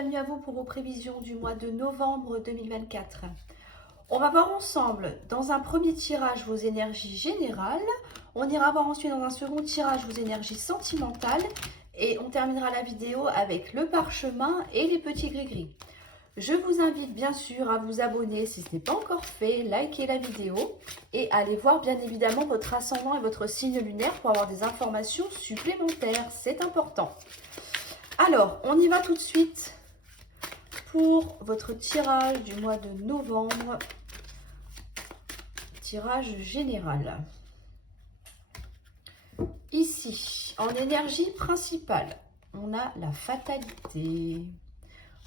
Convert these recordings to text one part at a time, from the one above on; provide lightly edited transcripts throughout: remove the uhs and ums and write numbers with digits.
bienvenue à vous pour vos prévisions du mois de novembre 2024. On va voir ensemble dans un premier tirage vos énergies générales, on ira voir ensuite dans un second tirage vos énergies sentimentales et on terminera la vidéo avec le parchemin et les petits gris-gris. Je vous invite bien sûr à vous abonner si ce n'est pas encore fait, liker la vidéo et allez voir bien évidemment votre ascendant et votre signe lunaire pour avoir des informations supplémentaires, c'est important. Alors, on y va tout de suite pour votre tirage du mois de novembre, tirage général. Ici, en énergie principale, on a la fatalité.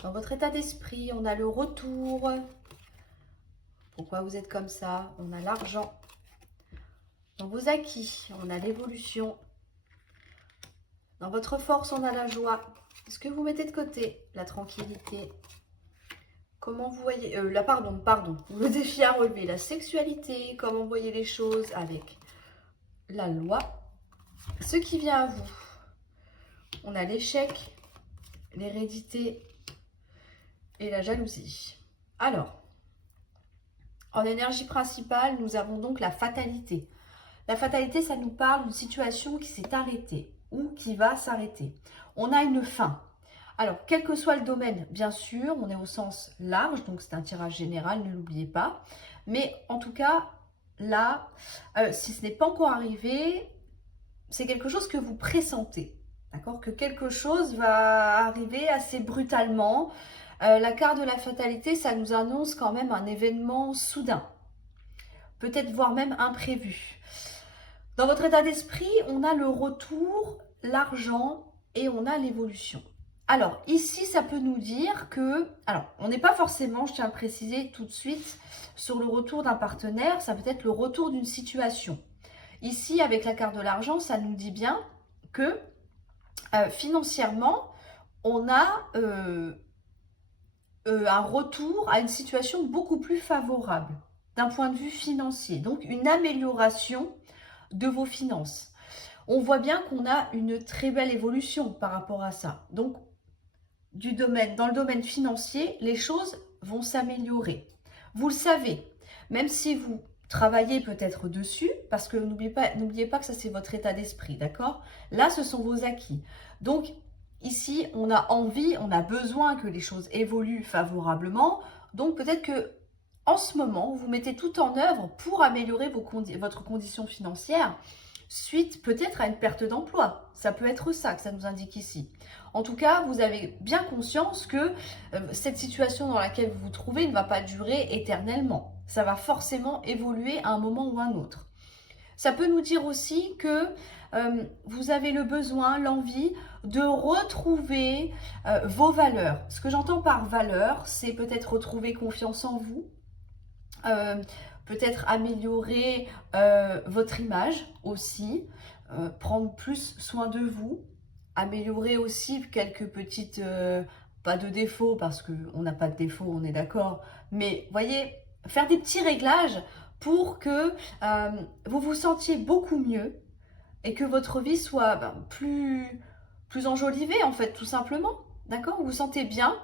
Dans votre état d'esprit, on a le retour. Pourquoi vous êtes comme ça? On a l'argent. Dans vos acquis, on a l'évolution. Dans votre force, on a la joie. Ce que vous mettez de côté, la tranquillité. Comment vous voyez, pardon, le défi à relever, la sexualité, comment vous voyez les choses avec la loi. Ce qui vient à vous, on a l'échec, l'hérédité et la jalousie. Alors, en énergie principale, nous avons donc la fatalité. La fatalité, ça nous parle d'une situation qui s'est arrêtée ou qui va s'arrêter. On a une fin. Alors, quel que soit le domaine, bien sûr, on est au sens large, donc c'est un tirage général, ne l'oubliez pas. Mais en tout cas, là, si ce n'est pas encore arrivé, c'est quelque chose que vous pressentez. D'accord? Que quelque chose va arriver assez brutalement. La carte de la fatalité, ça nous annonce quand même un événement soudain. Peut-être voire même imprévu. Dans votre état d'esprit, on a le retour, l'argent et on a l'évolution. Alors, ici, ça peut nous dire que... Alors, on n'est pas forcément, je tiens à le préciser tout de suite, sur le retour d'un partenaire, ça peut être le retour d'une situation. Ici, avec la carte de l'argent, ça nous dit bien que financièrement, on a un retour à une situation beaucoup plus favorable d'un point de vue financier. Donc, une amélioration de vos finances. On voit bien qu'on a une très belle évolution par rapport à ça. Donc, dans le domaine financier, les choses vont s'améliorer. Vous le savez, même si vous travaillez peut-être dessus, parce que n'oubliez pas que ça c'est votre état d'esprit, d'accord? Là, ce sont vos acquis. Donc, ici, on a envie, on a besoin que les choses évoluent favorablement. Donc, peut-être que en ce moment, vous mettez tout en œuvre pour améliorer votre condition financière suite peut-être à une perte d'emploi. Ça peut être ça que ça nous indique ici. En tout cas, vous avez bien conscience que cette situation dans laquelle vous vous trouvez ne va pas durer éternellement. Ça va forcément évoluer à un moment ou à un autre. Ça peut nous dire aussi que vous avez le besoin, l'envie de retrouver vos valeurs. Ce que j'entends par valeur, c'est peut-être retrouver confiance en vous, peut-être améliorer votre image aussi, prendre plus soin de vous, améliorer aussi quelques petites, pas de défauts parce qu'on n'a pas de défauts, on est d'accord, mais voyez, faire des petits réglages pour que vous vous sentiez beaucoup mieux et que votre vie soit plus enjolivée en fait, tout simplement, d'accord? Vous vous sentez bien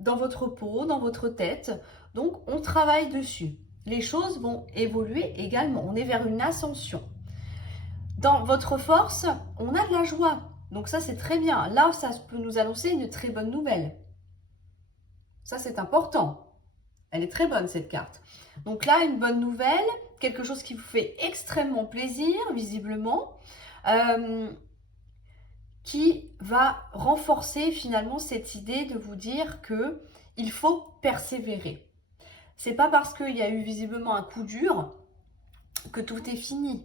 dans votre peau, dans votre tête, donc on travaille dessus. Les choses vont évoluer également. On est vers une ascension. Dans votre force, on a de la joie. Donc ça, c'est très bien. Là, ça peut nous annoncer une très bonne nouvelle. Ça, c'est important. Elle est très bonne, cette carte. Donc là, une bonne nouvelle, quelque chose qui vous fait extrêmement plaisir, visiblement, qui va renforcer finalement cette idée de vous dire que il faut persévérer. C'est pas parce qu'il y a eu visiblement un coup dur que tout est fini.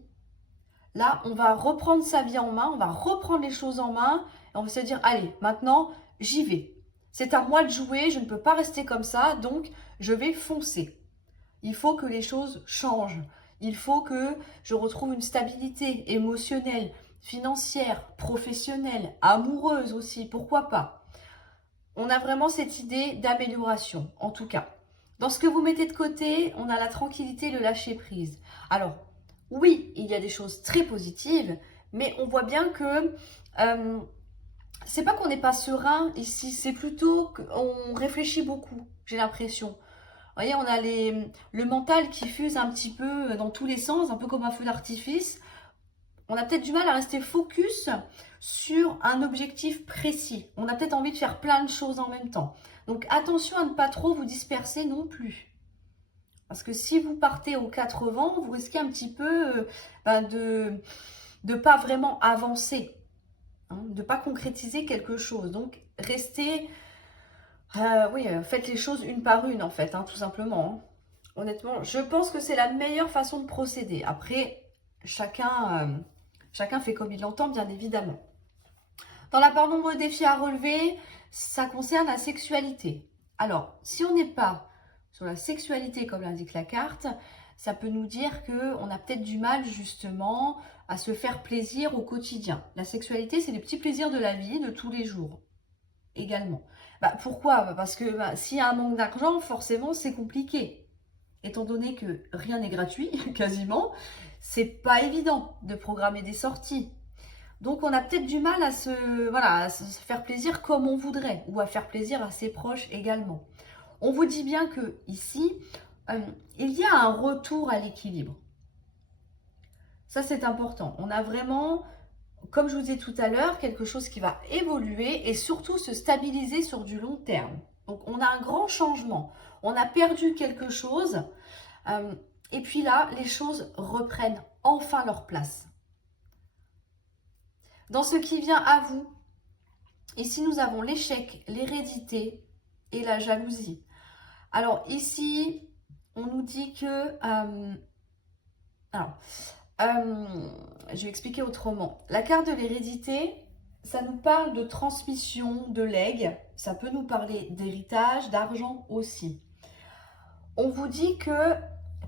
Là, on va reprendre sa vie en main, on va reprendre les choses en main et on va se dire, allez, maintenant, j'y vais. C'est à moi de jouer, je ne peux pas rester comme ça, donc je vais foncer. Il faut que les choses changent. Il faut que je retrouve une stabilité émotionnelle, financière, professionnelle, amoureuse aussi, pourquoi pas. On a vraiment cette idée d'amélioration, en tout cas. Dans ce que vous mettez de côté, on a la tranquillité, le lâcher prise. Alors, oui, il y a des choses très positives, mais on voit bien que c'est pas qu'on n'est pas serein ici, c'est plutôt qu'on réfléchit beaucoup, j'ai l'impression. Vous voyez, on a le mental qui fuse un petit peu dans tous les sens, un peu comme un feu d'artifice. On a peut-être du mal à rester focus sur un objectif précis. On a peut-être envie de faire plein de choses en même temps. Donc attention à ne pas trop vous disperser non plus. Parce que si vous partez aux quatre vents, vous risquez un petit peu de ne pas vraiment avancer, hein, de ne pas concrétiser quelque chose. Donc restez, faites les choses une par une en fait, hein, tout simplement. Hein. Honnêtement, je pense que c'est la meilleure façon de procéder. Après, chacun fait comme il l'entend, bien évidemment. Dans la part nombre de défis à relever, ça concerne la sexualité. Alors, si on n'est pas sur la sexualité comme l'indique la carte, ça peut nous dire qu'on a peut-être du mal justement à se faire plaisir au quotidien. La sexualité, c'est les petits plaisirs de la vie, de tous les jours également. Pourquoi? Parce que s'il y a un manque d'argent, forcément, c'est compliqué. Étant donné que rien n'est gratuit, quasiment, c'est pas évident de programmer des sorties. Donc on a peut-être du mal à se faire plaisir comme on voudrait, ou à faire plaisir à ses proches également. On vous dit bien que ici, il y a un retour à l'équilibre. Ça c'est important. On a vraiment, comme je vous disais tout à l'heure, quelque chose qui va évoluer et surtout se stabiliser sur du long terme. Donc on a un grand changement. On a perdu quelque chose et puis là, les choses reprennent enfin leur place. Dans ce qui vient à vous, ici nous avons l'échec, l'hérédité et la jalousie. Alors ici, on nous dit que... je vais expliquer autrement. La carte de l'hérédité, ça nous parle de transmission, de legs. Ça peut nous parler d'héritage, d'argent aussi. On vous dit que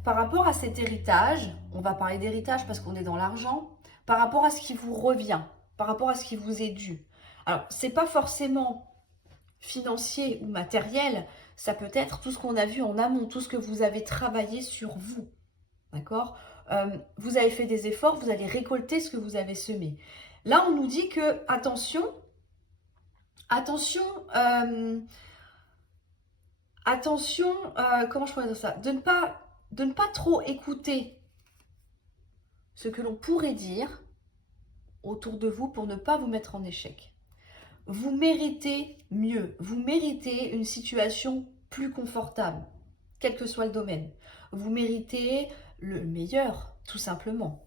par rapport à cet héritage, on va parler d'héritage parce qu'on est dans l'argent, par rapport à ce qui vous revient, par rapport à ce qui vous est dû. Alors, c'est pas forcément financier ou matériel, ça peut être tout ce qu'on a vu en amont, tout ce que vous avez travaillé sur vous. D'accord? Vous avez fait des efforts, vous allez récolter ce que vous avez semé. Là, on nous dit que, attention, comment je pourrais dire ça? De ne pas trop écouter ce que l'on pourrait dire autour de vous pour ne pas vous mettre en échec. Vous méritez mieux, vous méritez une situation plus confortable, quel que soit le domaine. Vous méritez le meilleur, tout simplement.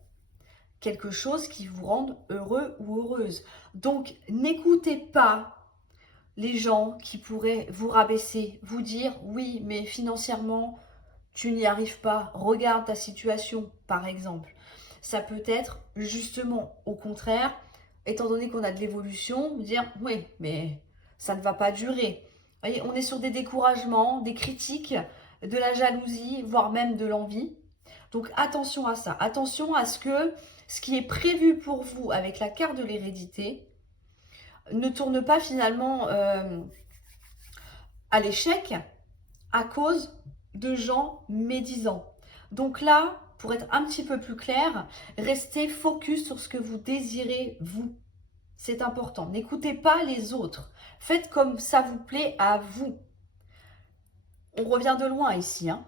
Quelque chose qui vous rende heureux ou heureuse. Donc, n'écoutez pas les gens qui pourraient vous rabaisser, vous dire « oui, mais financièrement, tu n'y arrives pas, regarde ta situation », par exemple. Ça peut être justement au contraire, étant donné qu'on a de l'évolution, dire « oui, mais ça ne va pas durer ». Vous voyez, on est sur des découragements, des critiques, de la jalousie, voire même de l'envie. Donc attention à ça, attention à ce que ce qui est prévu pour vous avec la carte de l'hérédité ne tourne pas finalement à l'échec à cause de gens médisants. Donc là, pour être un petit peu plus clair, restez focus sur ce que vous désirez vous. C'est important. N'écoutez pas les autres. Faites comme ça vous plaît à vous. On revient de loin ici. Hein.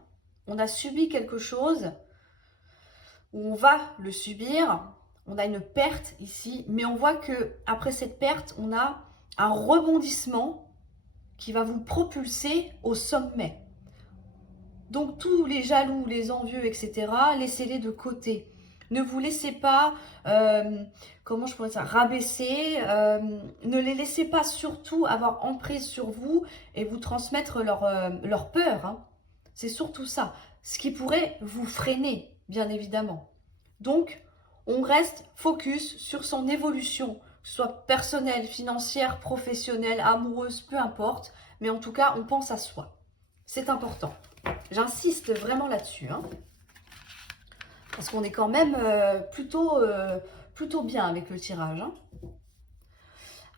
On a subi quelque chose, ou on va le subir. On a une perte ici, mais on voit que après cette perte, on a un rebondissement qui va vous propulser au sommet. Donc tous les jaloux, les envieux, etc., laissez-les de côté. Ne vous laissez pas, comment je pourrais dire, rabaisser. Ne les laissez pas surtout avoir emprise sur vous et vous transmettre leur peur. Hein. C'est surtout ça. Ce qui pourrait vous freiner, bien évidemment. Donc, on reste focus sur son évolution, que ce soit personnelle, financière, professionnelle, amoureuse, peu importe. Mais en tout cas, on pense à soi. C'est important. J'insiste vraiment là-dessus. Hein. Parce qu'on est quand même plutôt bien avec le tirage. Hein.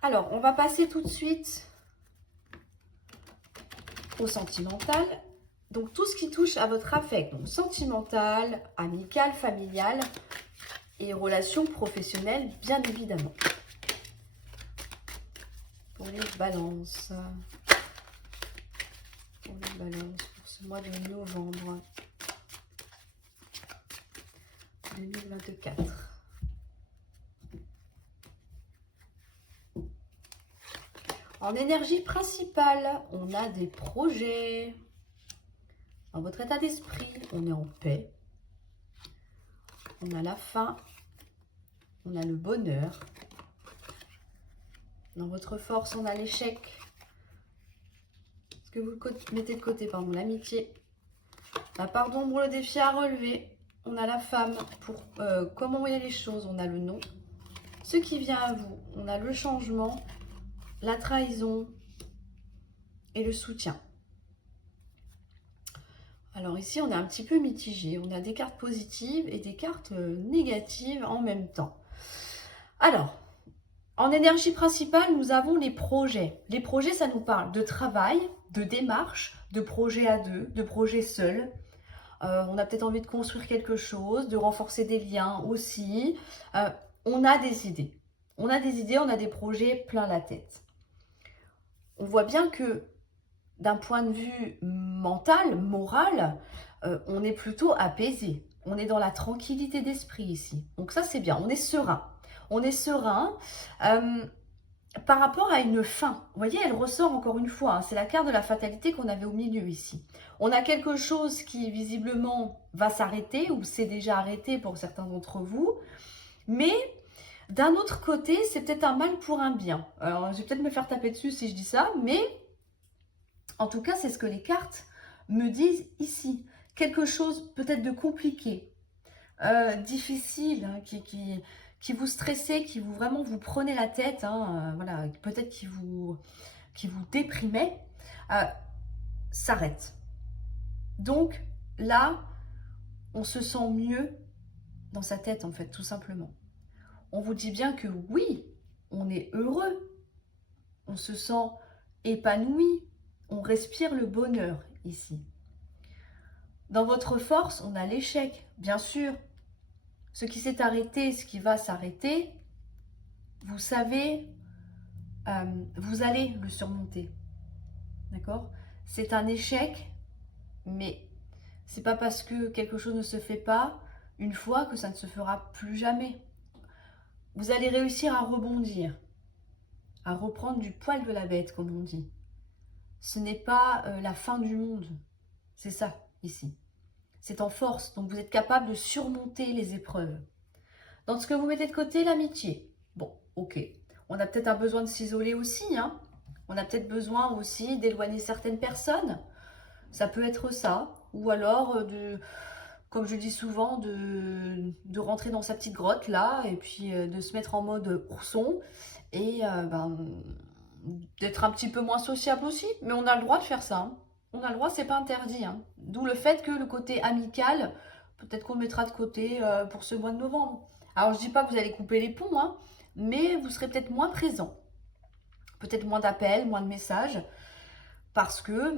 Alors, on va passer tout de suite au sentimental. Donc, tout ce qui touche à votre affect. Donc, sentimental, amical, familial et relations professionnelles, bien évidemment. pour les balances. Pour les balances, pour ce mois de novembre 2024. En énergie principale, on a des projets. Dans votre état d'esprit, on est en paix. On a la faim. On a le bonheur. Dans votre force, on a l'échec. Ce que vous mettez de côté, pardon, l'amitié. La part d'ombre, le défi à relever. On a la femme pour comment voyez les choses. On a le non. Ce qui vient à vous, on a le changement, la trahison et le soutien. Alors ici, on est un petit peu mitigé. On a des cartes positives et des cartes négatives en même temps. Alors, en énergie principale, nous avons les projets. Les projets, ça nous parle de travail, de démarche, de projets à deux, de projets seuls. On a peut-être envie de construire quelque chose, de renforcer des liens aussi. On a des idées. On a des idées, on a des projets plein la tête. On voit bien que d'un point de vue mental, moral, on est plutôt apaisé. On est dans la tranquillité d'esprit ici. Donc ça, c'est bien. On est serein. On est serein par rapport à une fin. Vous voyez, elle ressort encore une fois. Hein, c'est la carte de la fatalité qu'on avait au milieu ici. On a quelque chose qui visiblement va s'arrêter ou s'est déjà arrêté pour certains d'entre vous. Mais d'un autre côté, c'est peut-être un mal pour un bien. Alors, je vais peut-être me faire taper dessus si je dis ça, mais en tout cas, c'est ce que les cartes me disent ici. Quelque chose peut-être de compliqué, difficile, hein, qui vous stressait, qui vous vraiment vous prenez la tête, hein, voilà, peut-être qui vous déprimait, s'arrête. Donc là, on se sent mieux dans sa tête en fait, tout simplement. On vous dit bien que oui, on est heureux, on se sent épanoui, on respire le bonheur ici. Dans votre force, on a l'échec, bien sûr. Ce qui s'est arrêté, ce qui va s'arrêter, vous savez, vous allez le surmonter. D'accord? C'est un échec, mais c'est pas parce que quelque chose ne se fait pas une fois que ça ne se fera plus jamais. Vous allez réussir à rebondir, à reprendre du poil de la bête, comme on dit. Ce n'est pas la fin du monde. C'est ça, ici. C'est en force, donc vous êtes capable de surmonter les épreuves. Dans ce que vous mettez de côté, l'amitié. Bon, ok. On a peut-être un besoin de s'isoler aussi, hein. On a peut-être besoin aussi d'éloigner certaines personnes. Ça peut être ça. Ou alors, comme je dis souvent, de rentrer dans sa petite grotte, là, et puis de se mettre en mode ourson, et d'être un petit peu moins sociable aussi. Mais on a le droit de faire ça, hein. On a le droit, c'est pas interdit, hein. D'où le fait que le côté amical, peut-être qu'on le mettra de côté pour ce mois de novembre. Alors, je dis pas que vous allez couper les ponts, hein, mais vous serez peut-être moins présent. Peut-être moins d'appels, moins de messages. Parce que,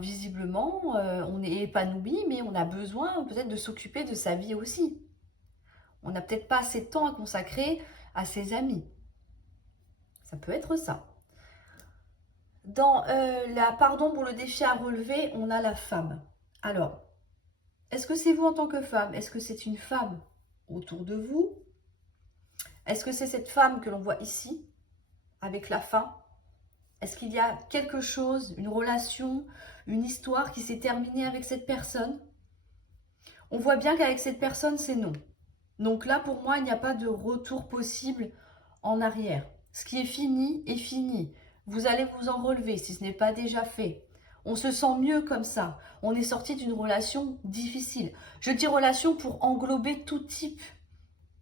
visiblement, on est épanoui, mais on a besoin peut-être de s'occuper de sa vie aussi. On n'a peut-être pas assez de temps à consacrer à ses amis. Ça peut être ça. Dans la pardon pour le défi à relever, on a la femme. Alors, est-ce que c'est vous en tant que femme? Est-ce que c'est une femme autour de vous? Est-ce que c'est cette femme que l'on voit ici, avec la faim? Est-ce qu'il y a quelque chose, une relation, une histoire qui s'est terminée avec cette personne? On voit bien qu'avec cette personne, c'est non. Donc là, pour moi, il n'y a pas de retour possible en arrière. Ce qui est fini est fini. Vous allez vous en relever si ce n'est pas déjà fait. On se sent mieux comme ça. On est sorti d'une relation difficile. Je dis relation pour englober tout type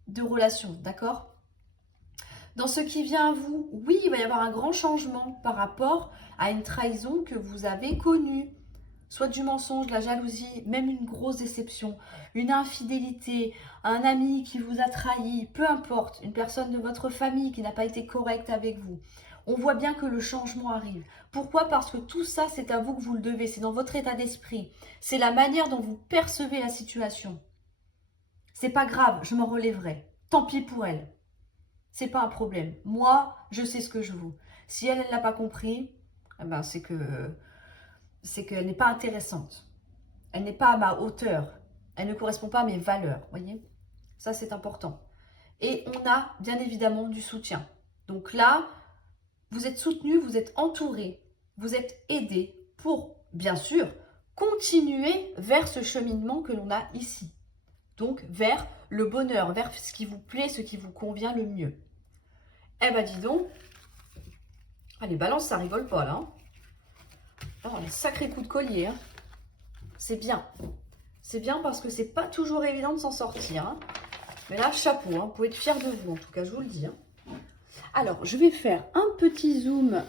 de relation, d'accord? Dans ce qui vient à vous, oui, il va y avoir un grand changement par rapport à une trahison que vous avez connue. Soit du mensonge, de la jalousie, même une grosse déception, une infidélité, un ami qui vous a trahi, peu importe, une personne de votre famille qui n'a pas été correcte avec vous. On voit bien que le changement arrive. Pourquoi? Parce que tout ça, c'est à vous que vous le devez, c'est dans votre état d'esprit. C'est la manière dont vous percevez la situation. C'est pas grave, je m'en relèverai. Tant pis pour elle. C'est pas un problème. Moi, je sais ce que je vaux. Si elle ne l'a pas compris, eh ben, c'est qu'elle n'est pas intéressante. Elle n'est pas à ma hauteur. Elle ne correspond pas à mes valeurs. Voyez, ça, c'est important. Et on a bien évidemment du soutien. Donc là, vous êtes soutenu, vous êtes entouré, vous êtes aidé pour, bien sûr, continuer vers ce cheminement que l'on a ici. Donc, vers le bonheur, vers ce qui vous plaît, ce qui vous convient le mieux. Eh ben, dis donc. Ah, les balances, ça rigole pas, là. Hein. Oh, un sacré coup de collier. Hein. C'est bien. C'est bien parce que c'est pas toujours évident de s'en sortir. Hein. Mais là, chapeau. Hein. Vous pouvez être fiers de vous, en tout cas, je vous le dis. Hein. Alors, je vais faire un petit zoom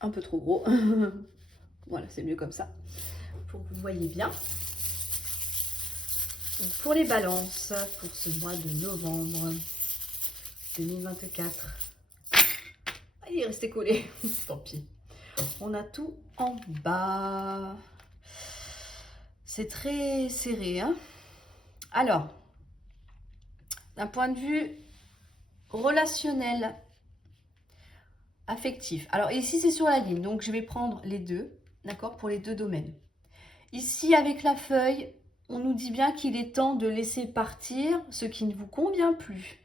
un peu trop gros. Voilà, c'est mieux comme ça. Pour que vous voyez bien. Donc, pour les balances, pour ce mois de novembre 2024. Ah, il est resté collé. Tant pis. On a tout en bas. C'est très serré. Hein. Alors, d'un point de vue relationnel, affectif. Alors ici, c'est sur la ligne. Donc, je vais prendre les deux. D'accord, pour les deux domaines. Ici, avec la feuille, on nous dit bien qu'il est temps de laisser partir ce qui ne vous convient plus.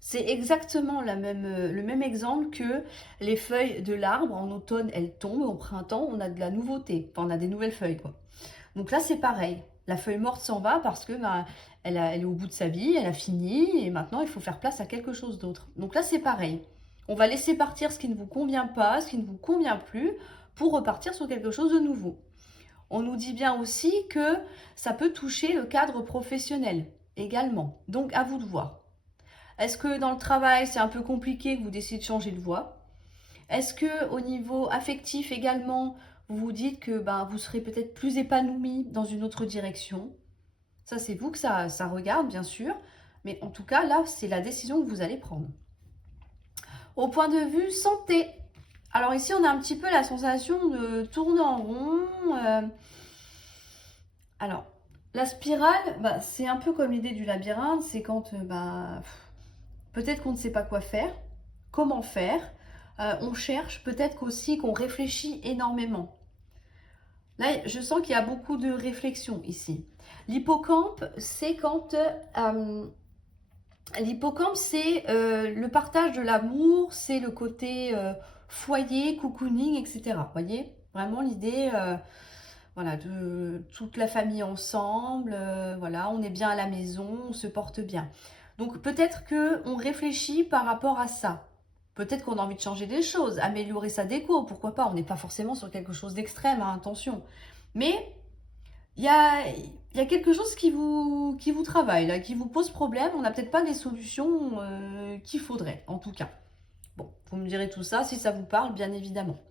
C'est exactement le même exemple que les feuilles de l'arbre. En automne, elles tombent. Au printemps, on a de la nouveauté. Enfin, on a des nouvelles feuilles, quoi. Donc là, c'est pareil. La feuille morte s'en va parce que elle est au bout de sa vie, elle a fini et maintenant, il faut faire place à quelque chose d'autre. Donc là, c'est pareil. On va laisser partir ce qui ne vous convient pas, ce qui ne vous convient plus pour repartir sur quelque chose de nouveau. On nous dit bien aussi que ça peut toucher le cadre professionnel également. Donc, à vous de voir. Est-ce que dans le travail, c'est un peu compliqué que vous décidez de changer de voie? Est-ce que au niveau affectif également, vous vous dites que vous serez peut-être plus épanoui dans une autre direction? Ça, c'est vous que ça regarde, bien sûr. Mais en tout cas, là, c'est la décision que vous allez prendre. Au point de vue santé. Alors ici, on a un petit peu la sensation de tourner en rond. Alors, la spirale, c'est un peu comme l'idée du labyrinthe. C'est quand peut-être qu'on ne sait pas quoi faire, comment faire. On cherche, peut-être aussi qu'on réfléchit énormément. Là, je sens qu'il y a beaucoup de réflexion ici. L'hippocampe, c'est quand... l'hippocampe, c'est le partage de l'amour, c'est le côté foyer, cocooning, etc. Vous voyez? Vraiment l'idée voilà, de toute la famille ensemble, voilà, on est bien à la maison, on se porte bien. Donc peut-être qu'on réfléchit par rapport à ça. Peut-être qu'on a envie de changer des choses, améliorer sa déco, pourquoi pas. On n'est pas forcément sur quelque chose d'extrême, hein, attention. Mais il y a quelque chose qui vous travaille, là, qui vous pose problème. On n'a peut-être pas les solutions qu'il faudrait, en tout cas. Bon, vous me direz tout ça si ça vous parle, bien évidemment.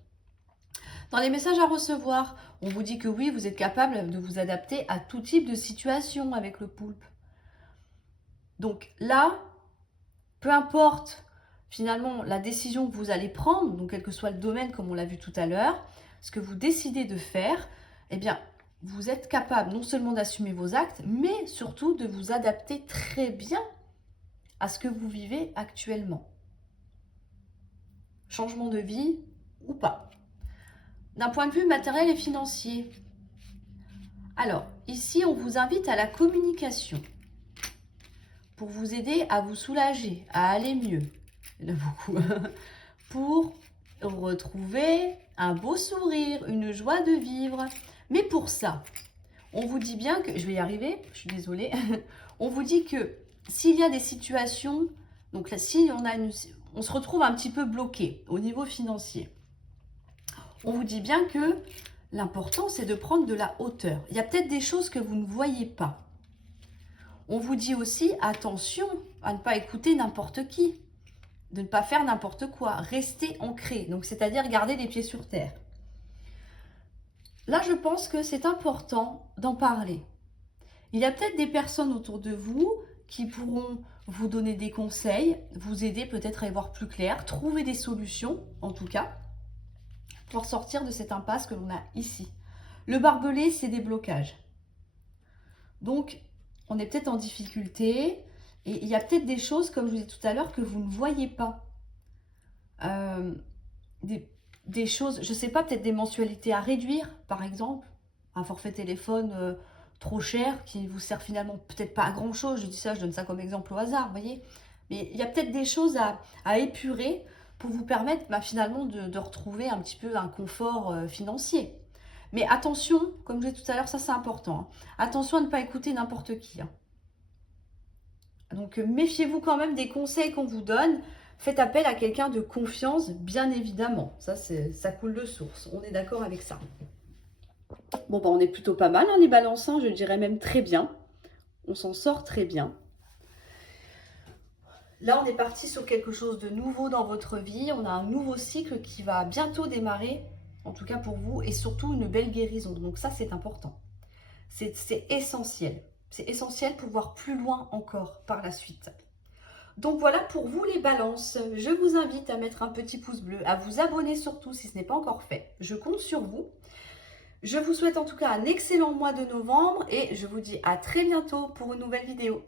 Dans les messages à recevoir, on vous dit que oui, vous êtes capable de vous adapter à tout type de situation avec le poulpe. Donc là, peu importe finalement la décision que vous allez prendre, donc quel que soit le domaine comme on l'a vu tout à l'heure, ce que vous décidez de faire, eh bien, vous êtes capable non seulement d'assumer vos actes, mais surtout de vous adapter très bien à ce que vous vivez actuellement. Changement de vie ou pas. D'un point de vue matériel et financier. Alors, ici, on vous invite à la communication pour vous aider à vous soulager, à aller mieux. Il y en a beaucoup. Pour retrouver un beau sourire, une joie de vivre. Mais pour ça, on vous dit bien que, je vais y arriver, je suis désolée, on vous dit que s'il y a des situations, donc là, si on se retrouve un petit peu bloqué au niveau financier, on vous dit bien que l'important, c'est de prendre de la hauteur. Il y a peut-être des choses que vous ne voyez pas. On vous dit aussi, attention à ne pas écouter n'importe qui, de ne pas faire n'importe quoi, rester ancré, donc c'est-à-dire garder les pieds sur terre. Là, je pense que c'est important d'en parler. Il y a peut-être des personnes autour de vous qui pourront vous donner des conseils, vous aider peut-être à y voir plus clair, trouver des solutions, en tout cas, pour sortir de cette impasse que l'on a ici. Le barbelé, c'est des blocages. Donc, on est peut-être en difficulté et il y a peut-être des choses, comme je vous disais tout à l'heure, que vous ne voyez pas. des choses, je ne sais pas, peut-être des mensualités à réduire, par exemple. Un forfait téléphone trop cher qui ne vous sert finalement peut-être pas à grand-chose. Je dis ça, je donne ça comme exemple au hasard, vous voyez. Mais il y a peut-être des choses à épurer pour vous permettre finalement de retrouver un petit peu un confort financier. Mais attention, comme je disais tout à l'heure, ça c'est important. Hein. Attention à ne pas écouter n'importe qui. Hein. Donc méfiez-vous quand même des conseils qu'on vous donne. Faites appel à quelqu'un de confiance, bien évidemment. Ça coule de source. On est d'accord avec ça. Bon, bah, on est plutôt pas mal, hein, les balançants. Je dirais même très bien. On s'en sort très bien. Là, on est parti sur quelque chose de nouveau dans votre vie. On a un nouveau cycle qui va bientôt démarrer, en tout cas pour vous, et surtout une belle guérison. Donc ça, c'est important. C'est essentiel. C'est essentiel pour voir plus loin encore par la suite. Donc voilà pour vous les balances. Je vous invite à mettre un petit pouce bleu, à vous abonner surtout si ce n'est pas encore fait. Je compte sur vous. Je vous souhaite en tout cas un excellent mois de novembre et je vous dis à très bientôt pour une nouvelle vidéo.